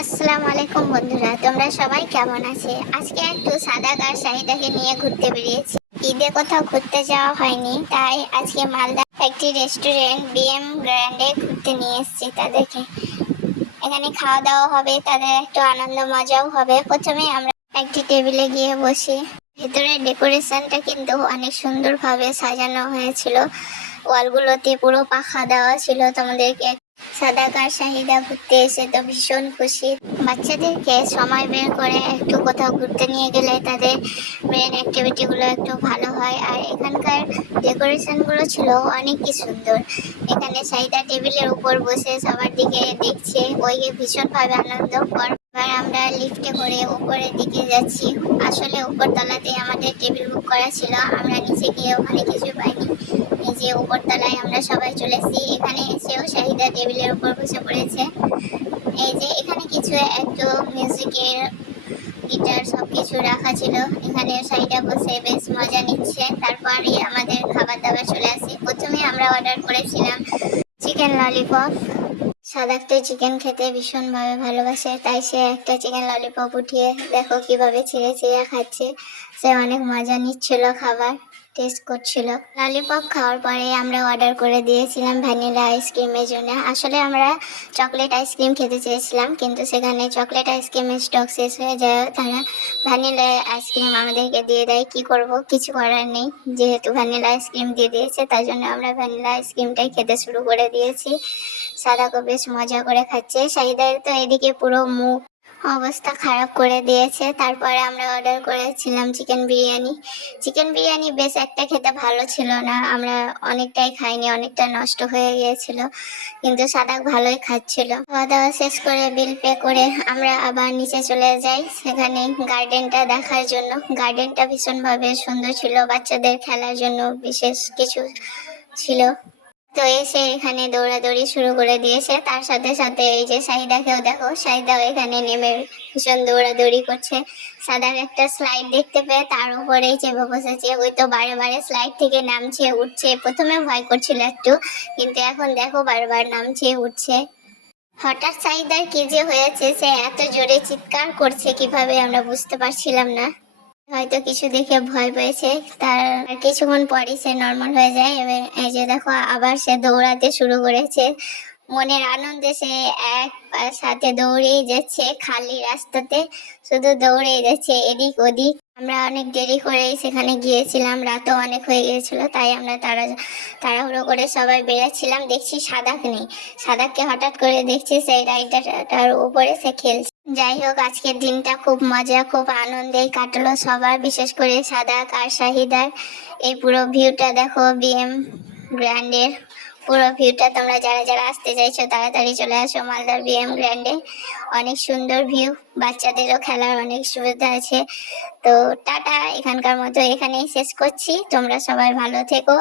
আসসালামু আলাইকুম বন্ধুরা, তোমরা সবাই কেমন আছে? আজকে একটু সাদাক আর শাহিদাকে নিয়ে ঘুরতে বেরিয়েছি। ঈদে কোথাও ঘুরতে যাওয়া হয়নি, তাই আজকে মালদা একটি রেস্টুরেন্ট বিএম গ্র্যান্ডে ঘুরতে নিয়ে এসেছি তাদেরকে। এখানে খাওয়া দাওয়া হবে, তাদের একটু আনন্দ মজাও হবে। প্রথমে আমরা একটি টেবিলে গিয়ে বসি। ভেতরে ডেকোরেশনটা কিন্তু অনেক সুন্দরভাবে সাজানো হয়েছিল। ওয়ালগুলোতে পুরো পাখা দেওয়া ছিল। তোমাদেরকে সাদাক আর শাহিদা ঘুরতে এসে তো ভীষণ খুশি। বাচ্চাদেরকে সময় বের করে একটু কোথাও ঘুরতে নিয়ে গেলে তাদের ব্রেন অ্যাক্টিভিটিগুলো একটু ভালো হয়। আর এখানকার ডেকোরেশনগুলো ছিল অনেকই সুন্দর। এখানে শাহিদা টেবিলের উপর বসে সবার দিকে দেখছে, ওই ভীষণভাবে আনন্দ কর। এবার আমরা লিফটে করে উপরের দিকে যাচ্ছি। আসলে উপর তলাতে আমাদের টেবিল বুক করা ছিল, আমরা নিচে গিয়ে ওখানে কিছু পাইনি। এই যে উপরতলায় আমরা সবাই চলে এসেছি। এখানে এসেও শাহিদা টেবিলের উপর বসে পড়েছে। এই যে এখানে কিছু একটু মিউজিকের গিটার সবকিছু রাখা ছিল। এখানে শাহিদা বসে বেশ মজা নিচ্ছে। তারপরে আমাদের খাবার দাবার চলে আসে। প্রথমে আমরা অর্ডার করেছিলাম চিকেন ললিপপ। সাদাক তো চিকেন খেতে ভীষণভাবে ভালোবাসে, তাই সে একটা চিকেন ললিপপ উঠিয়ে দেখো কিভাবে ছিঁড়ে ছিঁড়ে খাচ্ছে। সে অনেক মজা নিচ্ছিল, খাবার টেস্ট করছিল। ললিপপ খাওয়ার পরে আমরা অর্ডার করে দিয়েছিলাম ভ্যানিলা আইসক্রিমের জন্য। আসলে আমরা চকলেট আইসক্রিম খেতে চেয়েছিলাম, কিন্তু সেখানে চকলেট আইসক্রিমের স্টক শেষ হয়ে যায়, তারা ভ্যানিলা আইসক্রিম আমাদেরকে দিয়ে দেয়। কি করব, কিছু করার নেই। যেহেতু ভ্যানিলা আইসক্রিম দিয়ে দিয়েছে, তাই জন্য আমরা ভ্যানিলা আইসক্রিমটাই খেতে শুরু করে দিয়েছি। সাদাকও বেশ মজা করে খাচ্ছে। শাহিদার তো এদিকে পুরো মুখ অবস্থা খারাপ করে দিয়েছে। তারপরে আমরা অর্ডার করেছিলাম চিকেন বিরিয়ানি। চিকেন বিরিয়ানি বেশ একটা খেতে ভালো ছিল না, আমরা অনেকটাই খাইনি, অনেকটা নষ্ট হয়ে গিয়েছিল, কিন্তু সাদাক ভালোই খাচ্ছিল। খাওয়া দাওয়া শেষ করে বিল পে করে আমরা আবার নিচে চলে যাই, সেখানে গার্ডেনটা দেখার জন্য। গার্ডেনটা ভীষণভাবে সুন্দর ছিল, বাচ্চাদের খেলার জন্য বিশেষ কিছু ছিল। তো এসে এখানে দৌড়াদৌড়ি শুরু করে দিয়েছে। তার সাথে সাথে এই যে শাহিদাকেও দেখো, শাহিদাও এখানে নেমে ভীষণ দৌড়াদৌড়ি করছে। সাদার একটা স্লাইড দেখতে পেয়ে তার উপরেই চেপে বসেছে। ওই তো বারে বারে স্লাইড থেকে নামছে উঠছে। প্রথমে ভয় করছিল একটু, কিন্তু এখন দেখো বারবার নামছে উঠছে। হঠাৎ শাহিদার কি যে হয়েছে, সে এত জোরে চিৎকার করছে কিভাবে আমরা বুঝতে পারছিলাম না। হয়তো কিছু দেখে ভয় পেয়েছে। তার কিছুক্ষণ পরই সে নর্মাল হয়ে যায়। এবার এই যে দেখো আবার সে দৌড়াতে শুরু করেছে। মনের আনন্দে সে এক সাথে দৌড়েই যাচ্ছে, খালি রাস্তাতে শুধু দৌড়েই যাচ্ছে এদিক ওদিক। আমরা অনেক দেরি করেই সেখানে গিয়েছিলাম, রাতও অনেক হয়ে গিয়েছিল, তাই আমরা তাড়াহুড়ো করে সবাই বেরাচ্ছিলাম। দেখছি সাদাক নেই। সাদাককে হঠাৎ করে দেখছি সেই রাইডারটার উপরে সে খেলছে। যাই হোক, আজকের দিনটা খুব মজা খুব আনন্দেই কাটলো সবার, বিশেষ করে সাদাক আর শাহিদার। এই পুরো ভিউটা দেখো বিএম গ্র্যান্ডের পুরো ভিউটা। তোমরা যারা যারা আসতে চাইছো তাড়াতাড়ি চলে আসো মালদার বিএম গ্র্যান্ডে। অনেক সুন্দর ভিউ, বাচ্চাদেরও খেলার অনেক সুবিধা আছে। তো টাটা, এখানকার মতো এখানেই শেষ করছি। তোমরা সবাই ভালো থেকো।